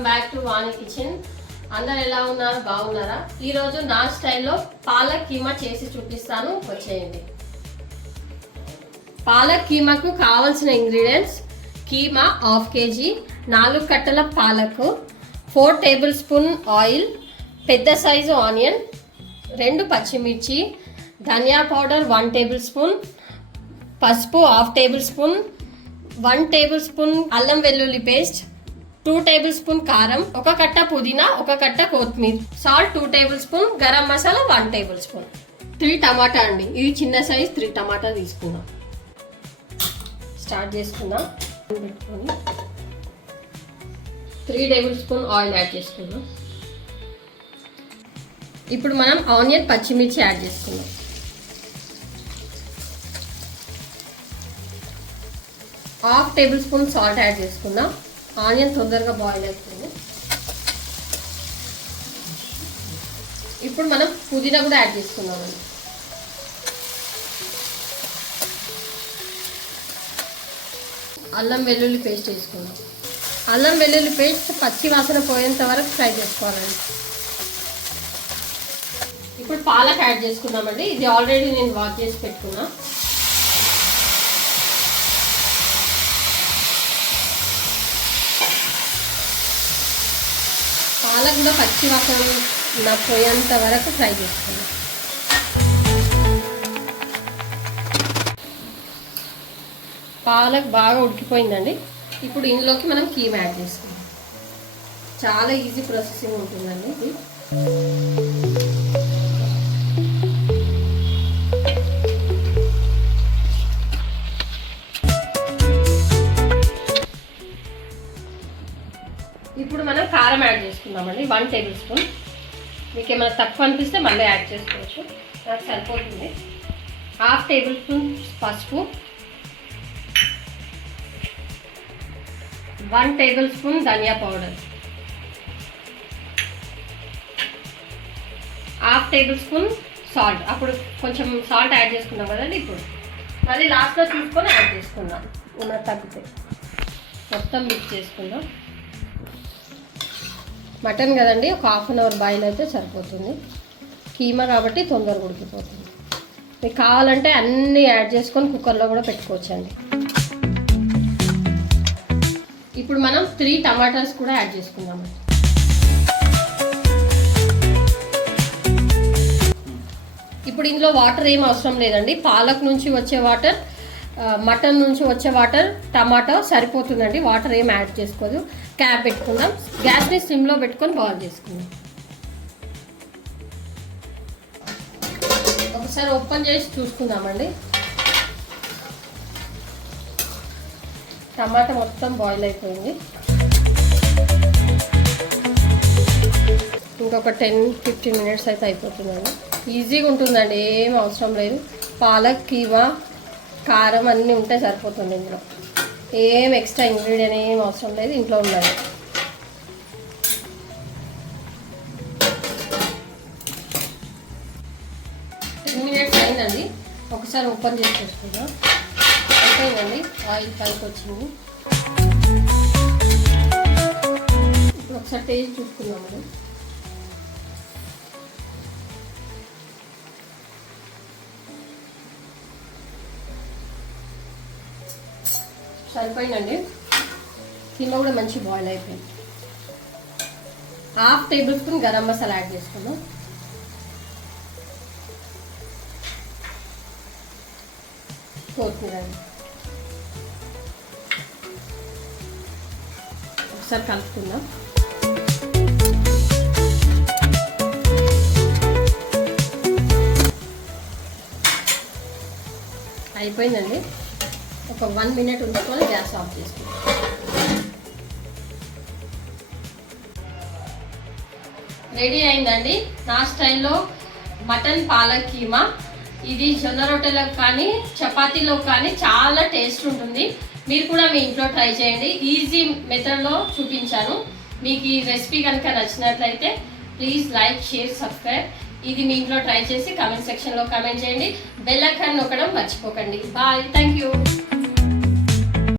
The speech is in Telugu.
Welcome back to Vani kitchen. అందరు ఎలా ఉన్నారు? బాగున్నారా? ఈరోజు నా స్టైల్లో పాలక్ కీమా చేసి చూపిస్తాను, వచ్చేయండి. పాలక్ కీమాకు కావాల్సిన ఇంగ్రీడియంట్స్: కీమా ½ kg, 4 కట్టల పాలకు, 4 టేబుల్ స్పూన్ ఆయిల్, పెద్ద సైజు ఆనియన్, 2 పచ్చిమిర్చి, ధనియా పౌడర్ 1 టేబుల్ స్పూన్, పసుపు ½ టేబుల్ స్పూన్, 1 టేబుల్ స్పూన్ అల్లం వెల్లుల్లి పేస్ట్, 2 టేబుల్ స్పూన్ కారం, 1 కట్ట పుదీనా, 1 కట్ట కొత్తిమీర, salt 2 table spoon, garam masala 1 table spoon, 3 టమాటా అండి. ఇది చిన్న సైజ్ 3 టమాటా తీసుకుందాం. స్టార్ట్ చేసుకుందాం. పెట్టుకొని 3 టేబుల్ స్పూన్ ఆయిల్ యాడ్ చేసుకుందాం. ఇప్పుడు మనం ఆనియన్ పచ్చిమిర్చి యాడ్ చేసుకుందాం. ½ టేబుల్ స్పూన్ సాల్ట్ యాడ్ చేసుకుందాం. ఆనియన్ తొందరగా బాయిల్ అవుతుంది. ఇప్పుడు మనం పుదీనా కూడా యాడ్ చేసుకుందామండి. అల్లం వెల్లుల్లి పేస్ట్ వేసుకుందాం. అల్లం వెల్లుల్లి పేస్ట్ పచ్చి వాసన పోయేంత వరకు ఫ్రై చేసుకోవాలండి. ఇప్పుడు పాలక్ యాడ్ చేసుకుందామండి. ఇది ఆల్రెడీ నేను వాష్ చేసి పెట్టుకున్నా. పాలక్ కూడా పచ్చి వాసన పోయేంత వరకు ఫ్రై చేసుకుందాం. పాలక్ బాగా ఉడికిపోయిందండి. ఇప్పుడు ఇందులోకి మనం కీమా యాడ్ చేసుకుందాం. చాలా ఈజీ ప్రాసెసింగ్ ఉంటుందండి ఇది. ఇప్పుడు మనం కారం యాడ్ చేసుకుందామండి. 1 టేబుల్ స్పూన్. మీకు ఏమైనా తక్కువ అనిపిస్తే మళ్ళీ యాడ్ చేసుకోవచ్చు, నాకు సరిపోతుంది. ½ టేబుల్ స్పూన్ పసుపు, 1 టేబుల్ స్పూన్ ధనియా పౌడర్, ½ టేబుల్ స్పూన్ సాల్ట్. అప్పుడు కొంచెం సాల్ట్ యాడ్ చేసుకున్నాం కదండి. ఇప్పుడు మళ్ళీ లాస్ట్లో చూసుకొని యాడ్ చేసుకుందాం. ఉన్న తగ్గితే మొత్తం మిక్స్ చేసుకుందాం. మటన్ కదండి, ఒక ½ అన్ అవర్ బాయిల్ అయితే సరిపోతుంది. కీమా కాబట్టి తొందరగా ఉడికిపోతుంది. మీకు కావాలంటే అన్నీ యాడ్ చేసుకొని కుక్కర్లో కూడా పెట్టుకోవచ్చండి. ఇప్పుడు మనం 3 టమాటాస్ కూడా యాడ్ చేసుకుందామండి. ఇప్పుడు ఇందులో వాటర్ ఏం అవసరం లేదండి. పాలక్ నుంచి వచ్చే వాటర్, మటన్ నుంచి వచ్చే వాటర్, టమాటా సరిపోతుందండి. వాటర్ ఏం యాడ్ చేసుకోదు. క్యాప్ పెట్టుకుందాం. గ్యాస్ని సిమ్లో పెట్టుకొని బాయిల్ చేసుకుందాం. ఒకసారి ఓపెన్ చేసి చూసుకుందామండి. టమాటా మొత్తం బాయిల్ అయిపోయింది. ఇంకొక 10-15 మినిట్స్ అయితే అయిపోతుందండి. ఈజీగా ఉంటుందండి, ఏం అవసరం లేదు. పాలక్, కీమా, కారం అన్నీ ఉంటే సరిపోతుంది. ఇందులో ఏం ఎక్స్ట్రా ఇంగ్రీడియంట్ ఏం అవసరం లేదు, ఇంట్లో ఉన్నది. మినిట్స్ అయిందండి. ఒకసారి ఓపెన్ చేసి చూసుకుందాం. అయిపోయిందండి. ఆయిల్ పైకి వచ్చింది. ఇప్పుడు ఒకసారి టేస్ట్ చూసుకుందామండి. సరిపోయిందండి. కీమా కూడా మంచి బాయిల్ అయిపోయింది. ½ table spoon garam masala add చేసుకున్నాం. కొత్తిమీర ఒకసారి కలుపుకుందాం. అయిపోయిందండి. ఒక 1 మినిట్ ఉంచుకొని గ్యాస్ ఆఫ్ చేసుకుందాం. రెడీ అయిందండి నా స్టైల్లో మటన్ పాలక్ కీమా. ఇది జొన్న రొట్టెలకు కానీ చపాతీలో కానీ చాలా టేస్ట్ ఉంటుంది. మీరు కూడా మీ ఇంట్లో ట్రై చేయండి. ఈజీ మెథడ్లో చూపించాను. మీకు ఈ రెసిపీ కనుక నచ్చినట్లయితే ప్లీజ్ లైక్, షేర్, సబ్స్క్రైబ్. ఇది మీ ఇంట్లో ట్రై చేసి కామెంట్ సెక్షన్లో కామెంట్ చేయండి. బెల్ ఐకాన్ నొక్కడం మర్చిపోకండి. Bye, thank you.